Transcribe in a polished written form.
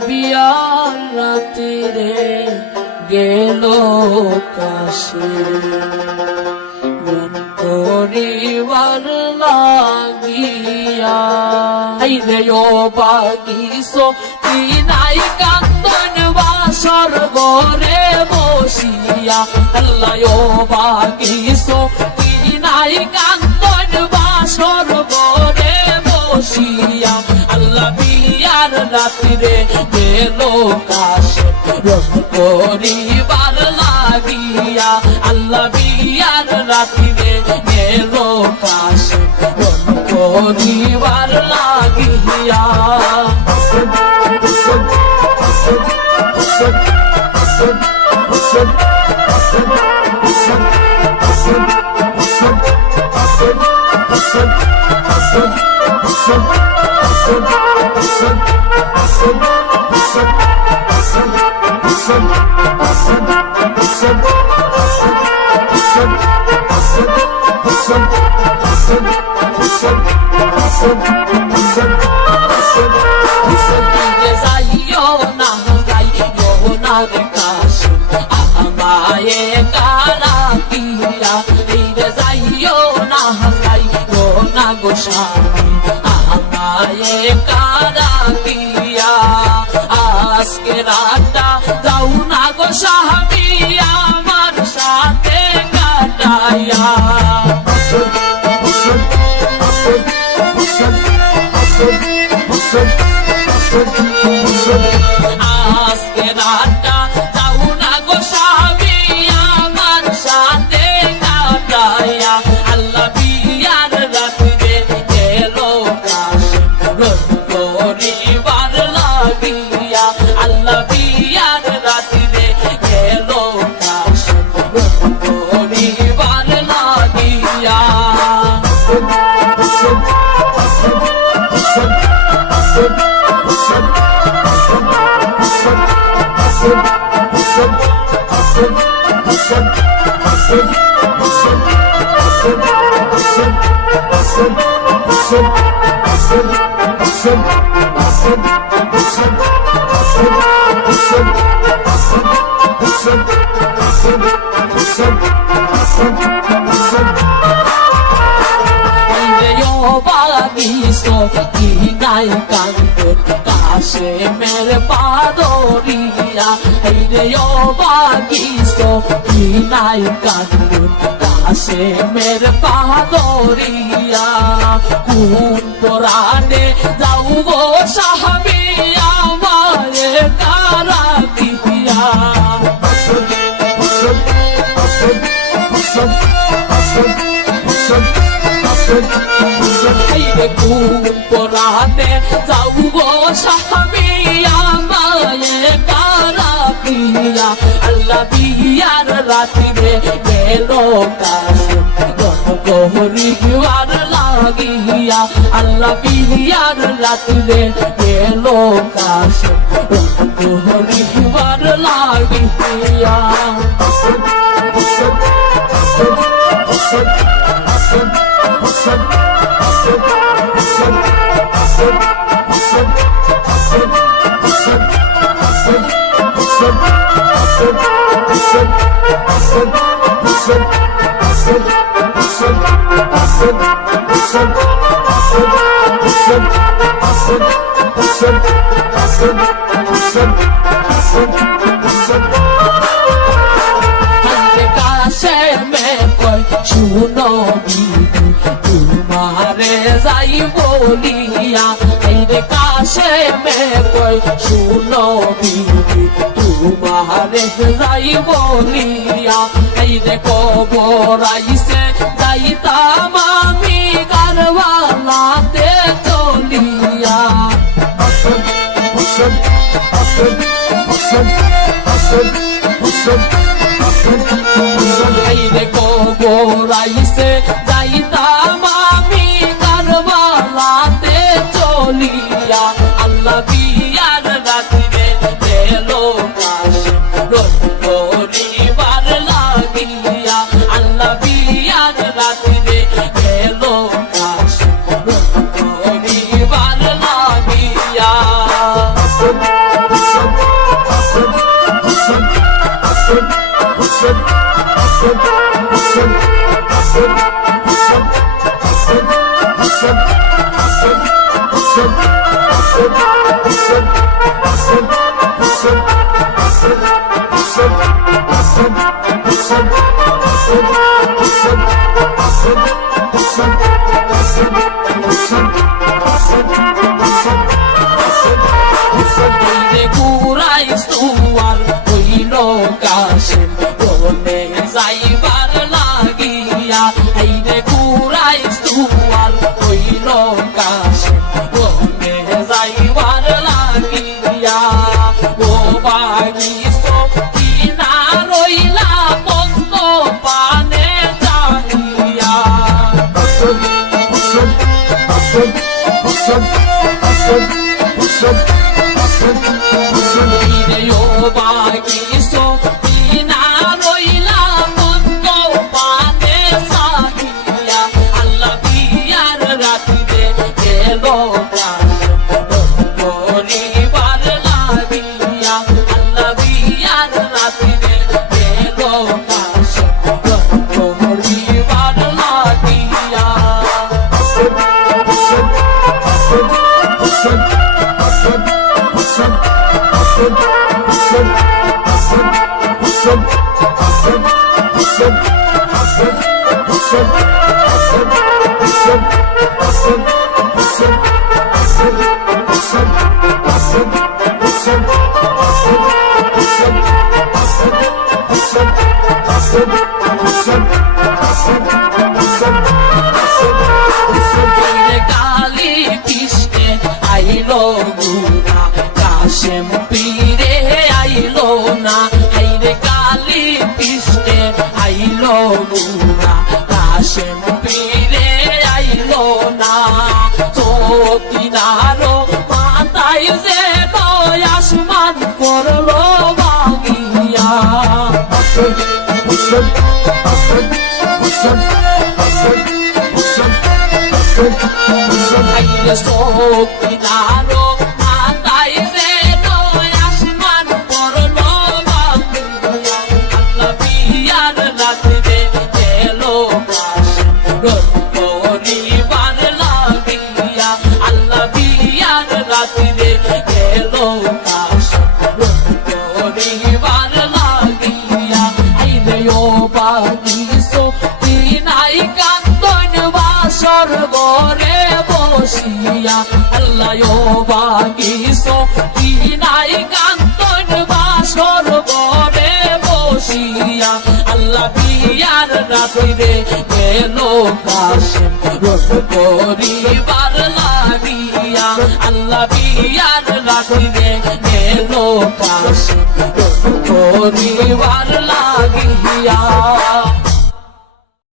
বিয়ার রাত্রে গেল কাশে পরিবার লাগিয়া রে ও বাগিসো কি নাই কান্দন বাসর ঘরে বসিয়া আল্লাহ ও বাগিসো কি নাই কান্দন বাসর ঘরে বসিয়া আল্লাহ বিয়ার রাত্রে গেল কাশে পরিবার লাগিয়া আল্লাহ বিয়ার রাত্রে গেল কাশে পরিবার লাগিয়া আমায়ে কারা কিয়া এই রে যাইও না যাইও না গো স্বামী আমায়ে কারা কিয়া আজকে রাতটা যাও না গো স্বামী আমার সাথে কাটাইয়া আজকে রাতটা যাও না গো স্বামী আমার সাথে কাটাইয়া আল্লাহ বিয়ার রাত্রে গেল কাশে পরিবার লাগিয়া আল্লাহ বিয়ার রাত্রে গেল কাশে পরিবার লাগিয়া বাগিসো কি নাই কান্দন কাশে মের পাদরিয়া রে ও বাগিসো কি নাই কান্দন কাশে মের পাদরিয়া কোন পরানে যাও গো স্বামী আমারে কারা দিয়া কোন পরানে যাও গো স্বামী আমারে কারা দিয়া আল্লাহ বিয়ার রাত্রে গেল কাশে পরিবার লাগিয়া আল্লাহ বিয়ার রাত্রে গেল কাশে পরিবার লাগিয়া কাশে মে কই শুনো বিবি তোমারে যাই বলিয়া এই রে কাশে মে কই শুনো বিবি তোমারে যাই বলিয়া এই রে কবর আইছে যাইতাম আমি গারওয়ালাতে চলিয়া এই রে কবর আইছে যাইতাম আমি গারওয়ালাতে চলিয়া আল্লাহ বিয়ার রাত্রে গেল কাশে পরিবার লাগিয়া আল্লাহ বিয়ার রাত্রে গেল কাশে পরিবার লাগিয়া কুরাইশ তোমার হইল কাশেম বনে যাইবার লাগিয়া আইরে কুরাইশ তোমার হইল কাশেম বনে যাইবার লাগিয়া ও বাগিস কিনা রইলা বন্ধ পানে চাহিয়া বাগিসো কিনা রইলা বন্ধ পানে চাহিয়া আল্লাহ বিয়ার রাতিতে গেল পরিবার লাগিয়া আল্লাহ বিয়ার রাতিতে গেল পরিবার লাগিয়া কালী কৃষ্ণে আইলো গুনা কাশেম পীরে আইলো না আইরে কালী কৃষ্ণে আইলো গুনা কাশেম পীরে আইলো না তো কিনারো মাতাই যে আসমান করলো বাগিয়া আইরে কিনারো মাতাই যে আসমান করলো বাগিয়া আল্লাহ বিয়ার রাতে এলো পরিবার লাগিয়া আল্লাহ বিয়ার রাতে এলো পরিবার লাগিয়া আইরে ও বাগিসো কিনাই কান্দন বাসর গরে বসিয়া আল্লাহ ও বাগিসো কিনাই কান্দন বাসর গরে বসিয়া আল্লাহ বিয়ার রাতে গেল কাশেম পরিবার লাগিয়া আল্লাহ বিয়ার রাতে গেল কাশেম পরিবার লাগিয়া